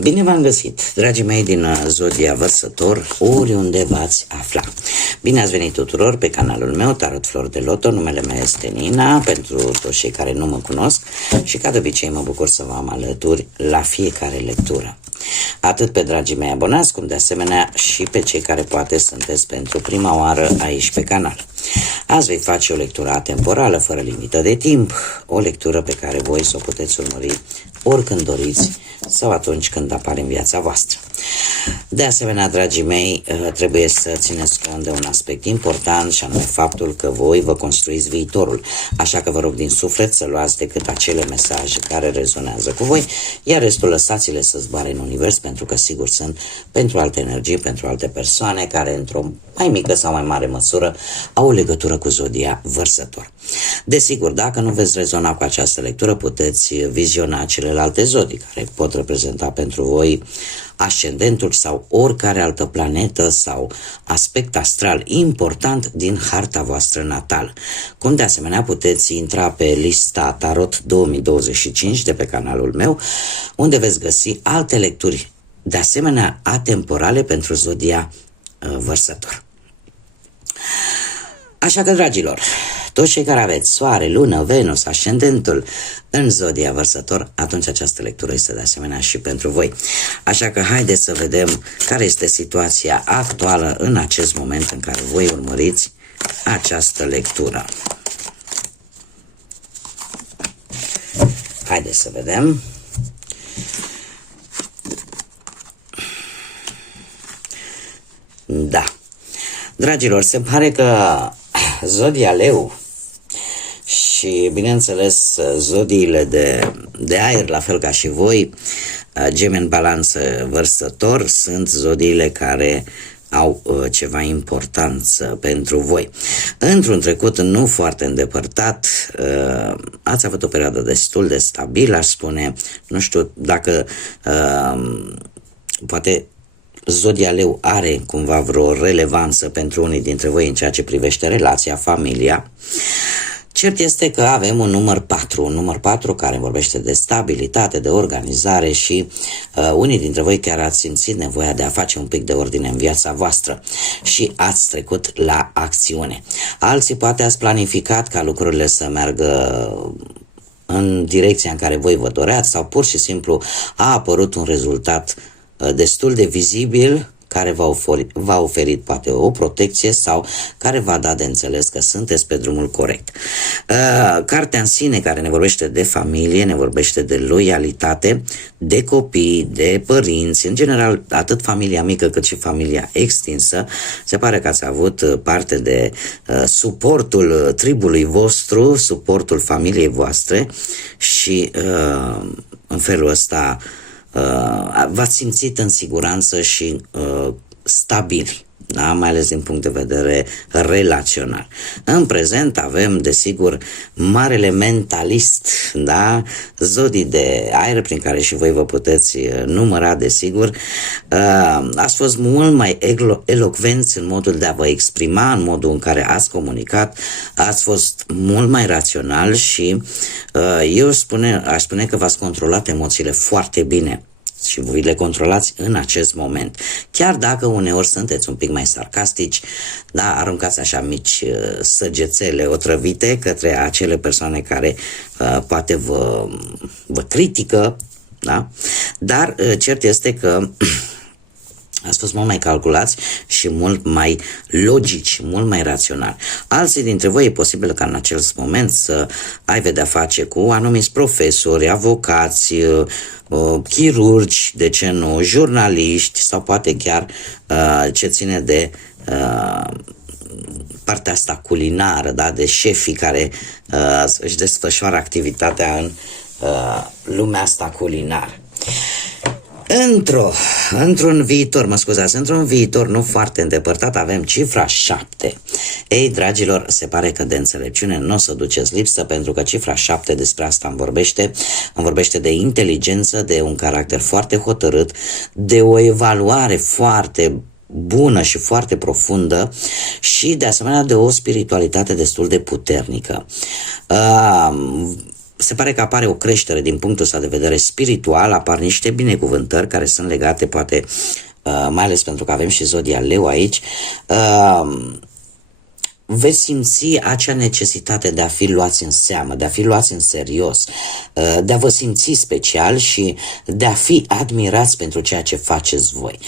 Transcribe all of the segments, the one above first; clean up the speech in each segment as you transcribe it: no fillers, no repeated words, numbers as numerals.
Bine v-am găsit, dragii mei din Zodia Vărsător, oriunde v-ați afla. Bine ați venit tuturor pe canalul meu, Tarot Flori de Loto. Numele meu este Nina, pentru toți cei care nu mă cunosc, și ca de obicei mă bucur să vă am alături la fiecare lectură. Atât pe dragii mei abonați, cum de asemenea și pe cei care poate sunteți pentru prima oară aici pe canal. Azi voi face o lectură atemporală, fără limită de timp, o lectură pe care voi să o puteți urmări oricând doriți sau atunci când apare în viața voastră. De asemenea, dragii mei, trebuie să țineți cont de un aspect important, și anume faptul că voi vă construiți viitorul. Așa că vă rog din suflet să luați decât acele mesaje care rezonează cu voi, iar restul lăsați-le să zboare în univers, pentru că sigur sunt pentru alte energii, pentru alte persoane care într-o mai mică sau mai mare măsură au o legătură cu Zodia Vărsător. Desigur, dacă nu veți rezona cu această lectură, puteți viziona celelalte zodii care pot reprezenta pentru voi ascendentul sau oricare altă planetă sau aspect astral important din harta voastră natală. Cum de asemenea puteți intra pe lista Tarot 2025 de pe canalul meu, unde veți găsi alte lecturi de asemenea atemporale pentru Zodia Vărsător. Așa că, dragilor, toți cei care aveți Soare, Lună, Venus, ascendentul în Zodia Vărsător, atunci această lectură este de asemenea și pentru voi. Așa că haideți să vedem care este situația actuală în acest moment în care voi urmăriți această lectură. Haideți să vedem. Da. Dragilor, se pare că Zodia Leu și, bineînțeles, zodiile de aer, la fel ca și voi, Gemeni, Balanță, Vărsător, sunt zodiile care au ceva importanță pentru voi. Într-un trecut nu foarte îndepărtat, ați avut o perioadă destul de stabilă, aș spune. Nu știu dacă poate Zodia Leu are cumva vreo relevanță pentru unii dintre voi în ceea ce privește relația, familia. Cert este că avem un număr 4 care vorbește de stabilitate, de organizare și unii dintre voi chiar ați simțit nevoia de a face un pic de ordine în viața voastră și ați trecut la acțiune. Alții poate ați planificat ca lucrurile să meargă în direcția în care voi vă doreați, sau pur și simplu a apărut un rezultat destul de vizibil care v-a oferit poate o protecție sau care v-a dat de înțeles că sunteți pe drumul corect. Cartea în sine, care ne vorbește de familie, ne vorbește de loialitate, de copii, de părinți, în general atât familia mică cât și familia extinsă. Se pare că ați avut parte de suportul tribului vostru, suportul familiei voastre și în felul ăsta v-ați simțit în siguranță și stabili, da? Mai ales din punct de vedere relațional. În prezent avem, desigur, marele mentalist, da? Zodii de aer, prin care și voi vă puteți număra, desigur. Ați fost mult mai elocvenți în modul de a vă exprima, în modul în care ați comunicat, ați fost mult mai rațional și eu aș spune că v-ați controlat emoțiile foarte bine și voi le controlați în acest moment. Chiar dacă uneori sunteți un pic mai sarcastici, da, aruncați așa mici săgețele otrăvite către acele persoane care poate vă critică, da? Dar cert este că ați fost mult mai calculați și mult mai logici, mult mai raționali. Alții dintre voi e posibil ca în acel moment să ai de-a face cu anumiți profesori, avocați, chirurgi, de ce nu, jurnaliști sau poate chiar ce ține de partea asta culinară, da, de șefii care își desfășoară activitatea în lumea asta culinară. Într-un viitor nu foarte îndepărtat avem cifra 7. Ei, dragilor, se pare că de înțelepciune nu o să duceți lipsă, pentru că cifra 7 despre asta îmi vorbește de inteligență, de un caracter foarte hotărât, de o evaluare foarte bună și foarte profundă și de asemenea de o spiritualitate destul de puternică. se pare că apare o creștere din punctul ăsta de vedere spiritual, apar niște binecuvântări care sunt legate poate, mai ales pentru că avem și zodia Leu aici, veți simți acea necesitate de a fi luați în seamă, de a fi luați în serios, de a vă simți special și de a fi admirați pentru ceea ce faceți voi.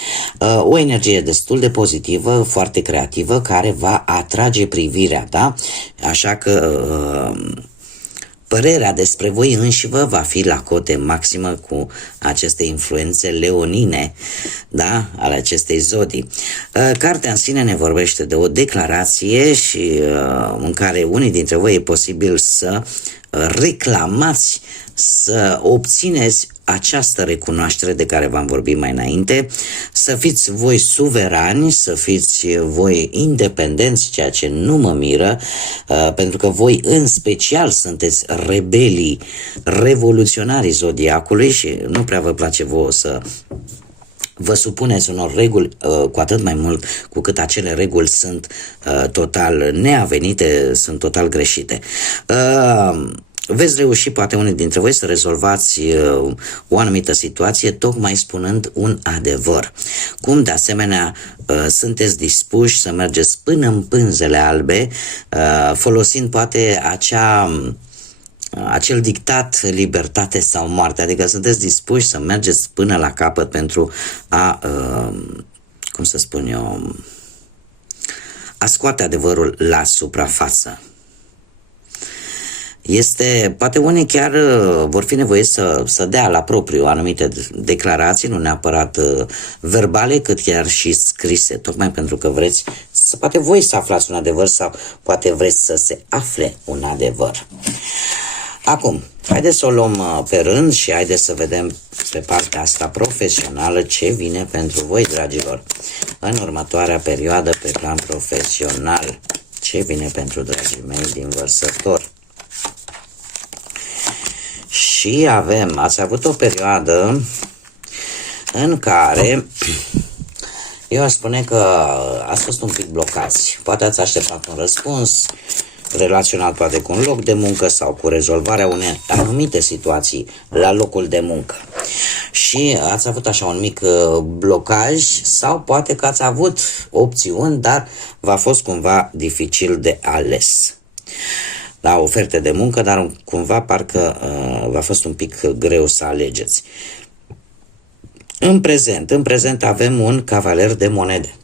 O energie destul de pozitivă, foarte creativă, care va atrage privirea, da? Așa că părerea despre voi înșivă va fi la cote maximă cu aceste influențe leonine, da, ale acestei zodii. Cartea în sine ne vorbește de o declarație și în care unii dintre voi e posibil să reclamați, să obțineți această recunoaștere de care v-am vorbit mai înainte, să fiți voi suverani, să fiți voi independenți, ceea ce nu mă miră, pentru că voi în special sunteți rebelii, revoluționarii zodiacului și nu prea vă place vouă să vă supuneți unor reguli, cu atât mai mult cu cât acele reguli sunt total neavenite, sunt total greșite. Veți reuși, poate unii dintre voi, să rezolvați o anumită situație tocmai spunând un adevăr. Cum de asemenea sunteți dispuși să mergeți până în pânzele albe, folosind poate acel dictat libertate sau moarte, adică sunteți dispuși să mergeți până la capăt pentru a, cum să spun eu, a scoate adevărul la suprafață. Poate unii chiar vor fi nevoiți să dea la propriu anumite declarații, nu neapărat verbale, cât chiar și scrise, tocmai pentru că vreți poate voi să aflați un adevăr sau poate vreți să se afle un adevăr. Acum, haideți să o luăm pe rând și haideți să vedem pe partea asta profesională ce vine pentru voi, dragilor, în următoarea perioadă pe plan profesional. Ce vine pentru dragii mei din Vărsător? Și ați avut o perioadă în care eu aș spune că ați fost un pic blocați. Poate ați așteptat un răspuns relaționat poate cu un loc de muncă sau cu rezolvarea unei anumite situații la locul de muncă. Și ați avut așa un mic blocaj sau poate că ați avut opțiuni, dar v-a fost cumva dificil de ales. La oferte de muncă, dar cumva parcă v-a fost un pic greu să alegeți. În prezent avem un cavaler de monede.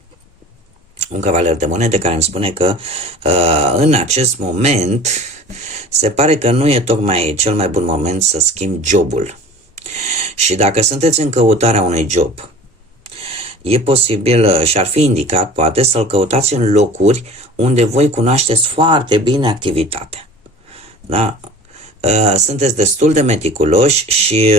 Un cavaler de monede care îmi spune că în acest moment se pare că nu e tocmai cel mai bun moment să schimbi jobul. Și dacă sunteți în căutarea unui job, e posibil și ar fi indicat poate să-l căutați în locuri unde voi cunoașteți foarte bine activitatea. Da? Sunteți destul de meticuloși și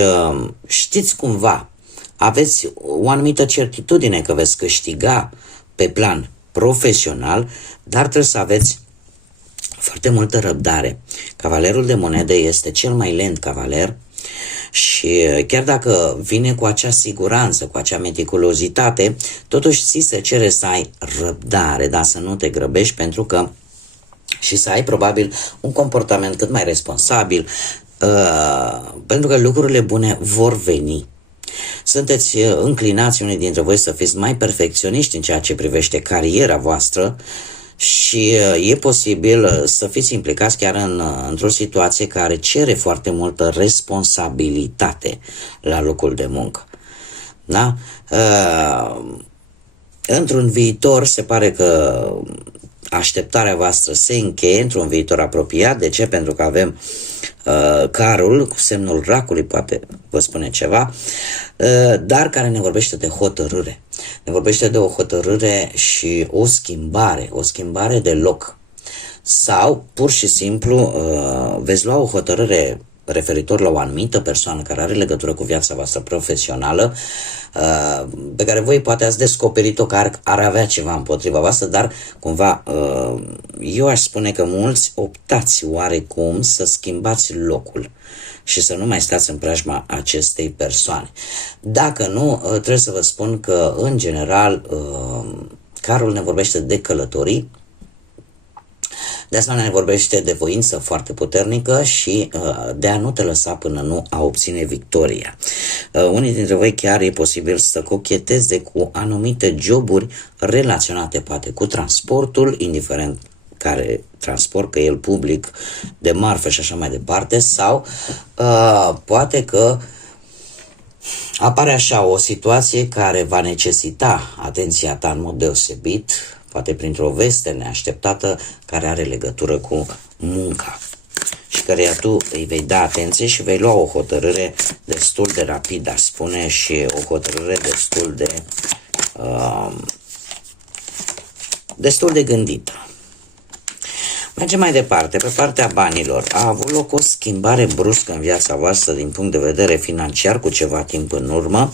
știți cumva, aveți o anumită certitudine că veți câștiga pe plan profesional, dar trebuie să aveți foarte multă răbdare. Cavalerul de monede este cel mai lent cavaler și chiar dacă vine cu acea siguranță, cu acea meticulozitate, totuși ți se cere să ai răbdare, da? Să nu te grăbești pentru că și să ai probabil un comportament cât mai responsabil, pentru că lucrurile bune vor veni. Sunteți înclinați unii dintre voi să fiți mai perfecționiști în ceea ce privește cariera voastră și e posibil să fiți implicați chiar într-o situație care cere foarte multă responsabilitate la locul de muncă. Da? Într-un viitor se pare că așteptarea voastră se încheie într-un viitor apropiat. De ce? Pentru că avem carul cu semnul racului, poate vă spune ceva, dar care ne vorbește de hotărâre. Ne vorbește de o hotărâre și o schimbare de loc. Sau, pur și simplu, veți lua o hotărâre referitor la o anumită persoană care are legătură cu viața voastră profesională, pe care voi poate ați descoperit-o că ar avea ceva împotriva voastră, dar cumva eu aș spune că mulți optați oarecum să schimbați locul și să nu mai stați în preajma acestei persoane. Dacă nu, trebuie să vă spun că în general carul ne vorbește de călătorii De asemenea, ne vorbește de voință foarte puternică și de a nu te lăsa până nu a obține victoria. Unii dintre voi chiar e posibil să cocheteze cu anumite joburi relaționate poate cu transportul, indiferent care transport, că el public, de marfă și așa mai departe, sau poate că apare așa o situație care va necesita atenția ta în mod deosebit, poate printr-o veste neașteptată care are legătură cu munca și căreia tu îi vei da atenție și vei lua o hotărâre destul de rapidă, aș spune, și o hotărâre destul de gândită. Mergem mai departe, pe partea banilor. A avut loc o schimbare bruscă în viața voastră din punct de vedere financiar cu ceva timp în urmă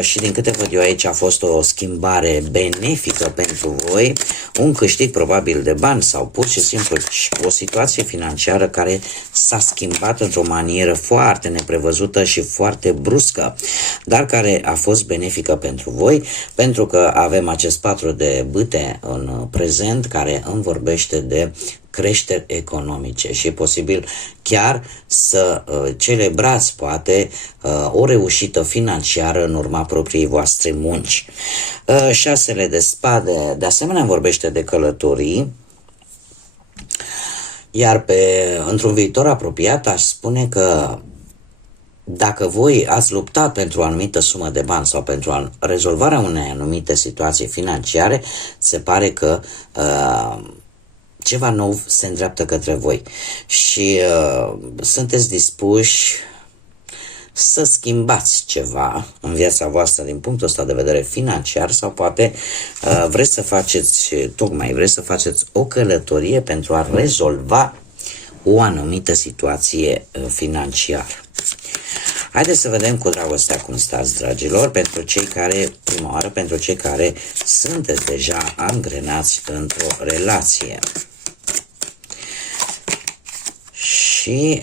și din câte văd eu aici a fost o schimbare benefică pentru voi, un câștig probabil de bani sau pur și simplu o situație financiară care s-a schimbat într-o manieră foarte neprevăzută și foarte bruscă, dar care a fost benefică pentru voi, pentru că avem acest 4 de bâte în prezent care îmi vorbește de creșteri economice și e posibil chiar să celebrați poate o reușită financiară în urma propriei voastre munci. 6 de spade de asemenea vorbește de călătorii, iar într-un viitor apropiat aș spune că dacă voi ați luptat pentru o anumită sumă de bani sau pentru rezolvarea unei anumite situații financiare, se pare că ceva nou se îndreaptă către voi și sunteți dispuși să schimbați ceva în viața voastră din punctul ăsta de vedere financiar sau poate vreți să faceți o călătorie pentru a rezolva o anumită situație financiară. Haideți să vedem cu dragostea cum stați, dragilor, pentru cei care, prima oară, pentru cei care sunteți deja angrenați într-o relație. Și,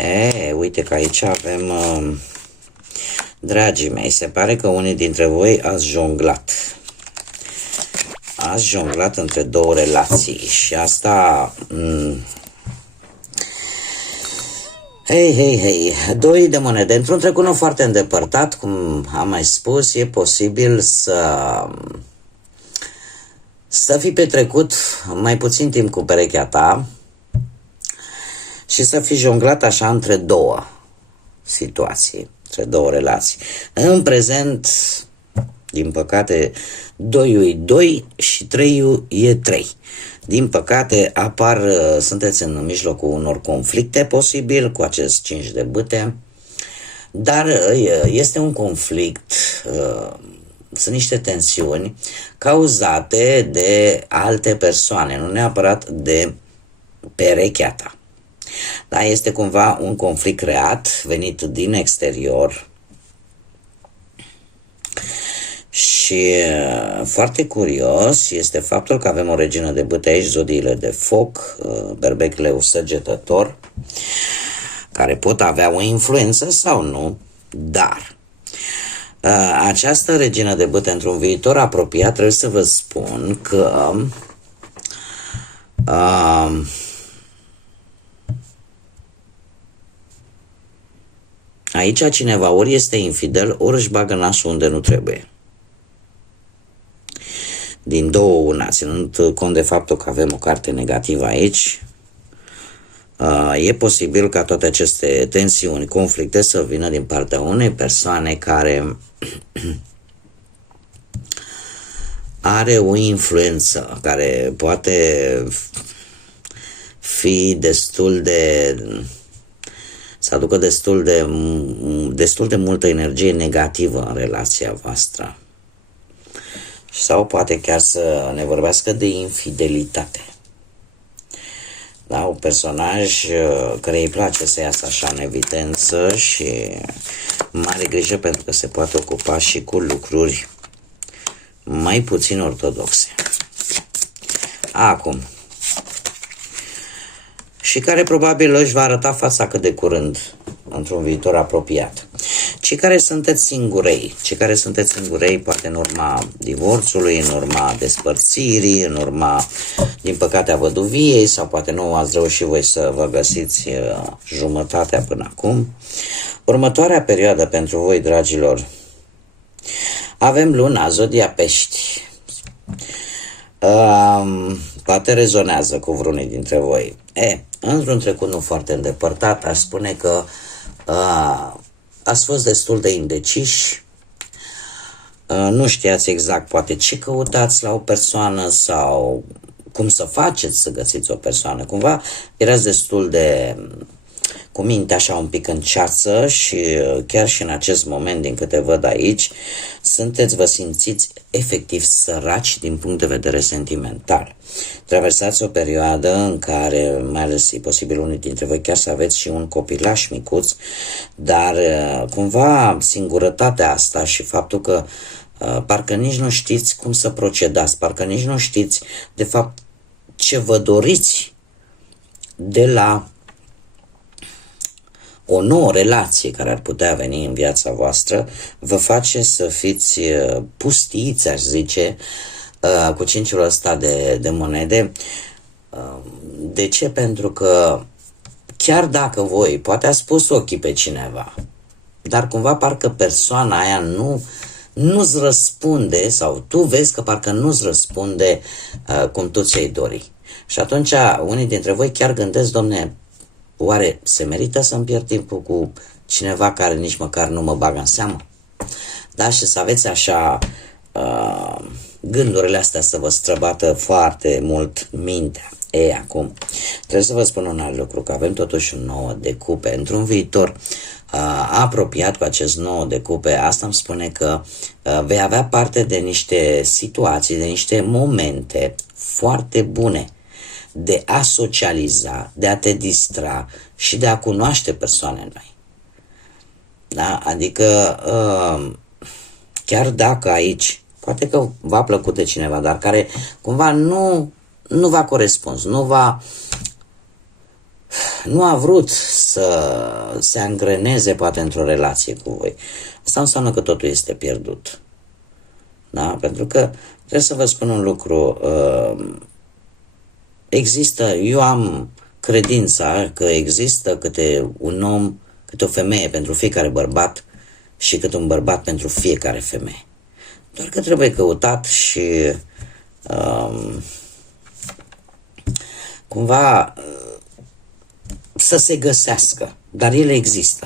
uite că aici avem, dragii mei, se pare că unii dintre voi ați jonglat. Ați jonglat între două relații și asta... Hei, doi de monede. Într-un trecut nu foarte îndepărtat, cum am mai spus, e posibil să fi petrecut mai puțin timp cu perechea ta și să fi jonglat așa între două situații, între două relații. În prezent, din păcate, 2 e 2 și 3 e 3. Din păcate, sunteți în mijlocul unor conflicte posibil cu acest 5 de bâte, dar este un conflict, sunt niște tensiuni cauzate de alte persoane, nu neapărat de perechea ta. Da, este cumva un conflict creat, venit din exterior. Și foarte curios este faptul că avem o regină de bâte aici, zodiile de foc, berbec, leu, săgetător, care pot avea o influență sau nu, dar această regină de bâte într-un viitor apropiat trebuie să vă spun că aici cineva ori este infidel, ori își bagă nasul unde nu trebuie. Din două una, ținând cont de faptul că avem o carte negativă aici, e posibil ca toate aceste tensiuni, conflicte să vină din partea unei persoane care are o influență, care poate fi să aducă destul de multă energie negativă în relația voastră. Sau poate chiar să ne vorbească de infidelitate. Da, un personaj care îi place să iasă așa în evidență și mare grijă pentru că se poate ocupa și cu lucruri mai puțin ortodoxe. Acum. Și care probabil își va arăta fața cât de curând, într-un viitor apropiat. Cei care sunteți singurei, poate în urma divorțului, în urma despărțirii, în urma, din păcate, a văduviei, sau poate nu ați reușit voi să vă găsiți jumătatea până acum. Următoarea perioadă pentru voi, dragilor, avem luna, zodia Pești. Poate rezonează cu vreunii dintre voi. Într-un trecut nu foarte îndepărtat, aș spune că ați fost destul de indeciși, nu știați exact poate ce căutați la o persoană sau cum să faceți să găsiți o persoană. Cumva erați destul de cu mintea așa un pic în ceață și chiar și în acest moment, din câte văd aici, vă simțiți efectiv săraci din punct de vedere sentimental. Traversați o perioadă în care, mai ales e posibil unii dintre voi chiar să aveți și un copilaș micuț, dar cumva singurătatea asta și faptul că parcă nici nu știți cum să procedați, parcă nici nu știți de fapt ce vă doriți de la o nouă relație care ar putea veni în viața voastră, vă face să fiți pustiiți, aș zice, cu cinciul ăsta de monede. De ce? Pentru că chiar dacă voi poate ați pus ochii pe cineva, dar cumva parcă persoana aia nu-ți răspunde, sau tu vezi că parcă nu-ți răspunde cum tu ți-ai dori. Și atunci unii dintre voi chiar gândesc, domne, oare se merită să-mi pierd timpul cu cineva care nici măcar nu mă bagă în seamă? Da, și să aveți așa gândurile astea să vă străbată foarte mult mintea. Acum, trebuie să vă spun un alt lucru, că avem totuși un 9 de cupe. Într-un viitor apropiat cu acest 9 de cupe, asta îmi spune că vei avea parte de niște situații, de niște momente foarte bune de a socializa, de a te distra și de a cunoaște persoane noi. Da? Adică chiar dacă aici poate că v-a plăcut de cineva, dar care cumva nu v-a corespuns, nu a vrut să se angreneze poate într-o relație cu voi. Asta înseamnă că totul este pierdut. Da? Pentru că trebuie să vă spun un lucru, eu am credința că există câte un om, câte o femeie pentru fiecare bărbat și câte un bărbat pentru fiecare femeie. Doar că trebuie căutat și cumva să se găsească, dar ele există.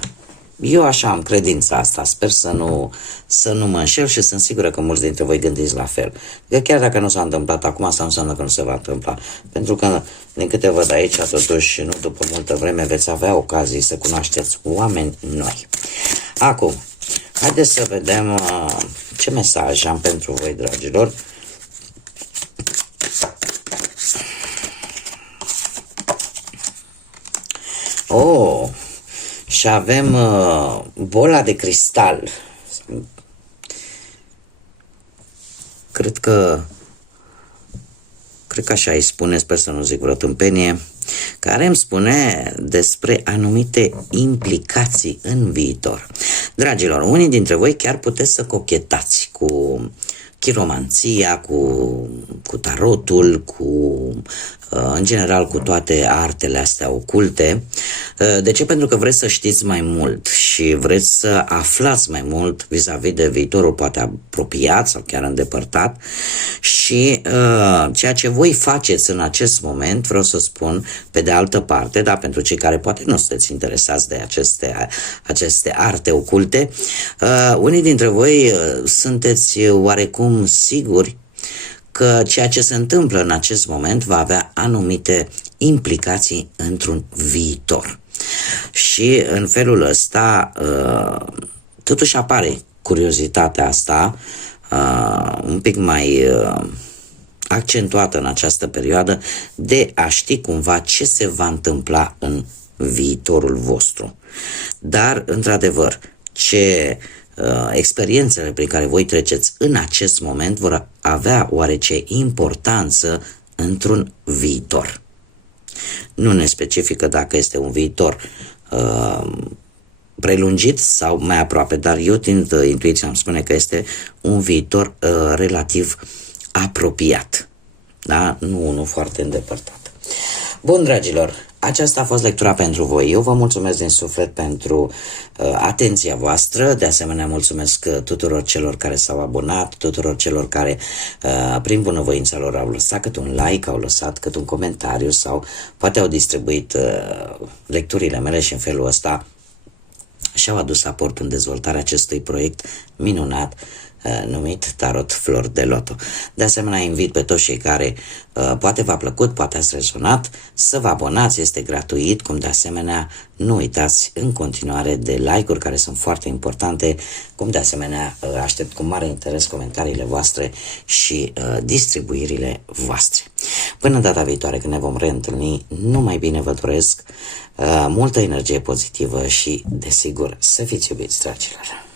Eu așa am credința asta, sper să nu mă înșel și sunt sigură că mulți dintre voi gândiți la fel. Că chiar dacă nu s-a întâmplat acum, asta înseamnă că nu se va întâmpla. Pentru că, din câte văd aici, totuși, nu după multă vreme, veți avea ocazii să cunoașteți oameni noi. Acum, haideți să vedem ce mesaj am pentru voi, dragilor. Și avem bola de cristal. Cred că așa îi spune, sper să nu zic vreo tâmpenie, care îmi spune despre anumite implicații în viitor. Dragilor, unii dintre voi chiar puteți să cochetați cu chiromanția, cu tarotul, în general cu toate artele astea oculte. De ce? Pentru că vreți să știți mai mult și vreți să aflați mai mult vis-a-vis de viitorul poate apropiat sau chiar îndepărtat și ceea ce voi faceți în acest moment, vreau să spun, pe de altă parte, da, pentru cei care poate nu sunteți interesați de aceste arte oculte, unii dintre voi sunteți oarecum siguri că ceea ce se întâmplă în acest moment va avea anumite implicații într-un viitor. Și în felul ăsta totuși apare curiozitatea asta un pic mai accentuată în această perioadă de a ști cumva ce se ce în viitorul vostru. Dar, într-adevăr, experiențele prin care voi treceți în acest moment vor avea oarece importanță într-un viitor. Nu ne specifică dacă este un viitor prelungit sau mai aproape, dar eu tind intuiția îmi spune că este un viitor relativ apropiat, da? Nu foarte îndepărtat. Bun, dragilor, aceasta a fost lectura pentru voi. Eu vă mulțumesc din suflet pentru atenția voastră. De asemenea, mulțumesc tuturor celor care s-au abonat, tuturor celor care prin bunăvoința lor au lăsat cât un like, au lăsat cât un comentariu sau poate au distribuit lecturile mele și în felul ăsta și-au adus aport în dezvoltarea acestui proiect minunat numit Tarot Flori de Loto. De asemenea, invit pe toți cei care poate v-a plăcut, poate ați rezonat, să vă abonați, este gratuit, cum de asemenea nu uitați în continuare de like-uri care sunt foarte importante, cum de asemenea aștept cu mare interes comentariile voastre și distribuirile voastre. Până data viitoare când ne vom reîntâlni, numai bine vă doresc multă energie pozitivă și, desigur, să fiți iubiți, dragilor!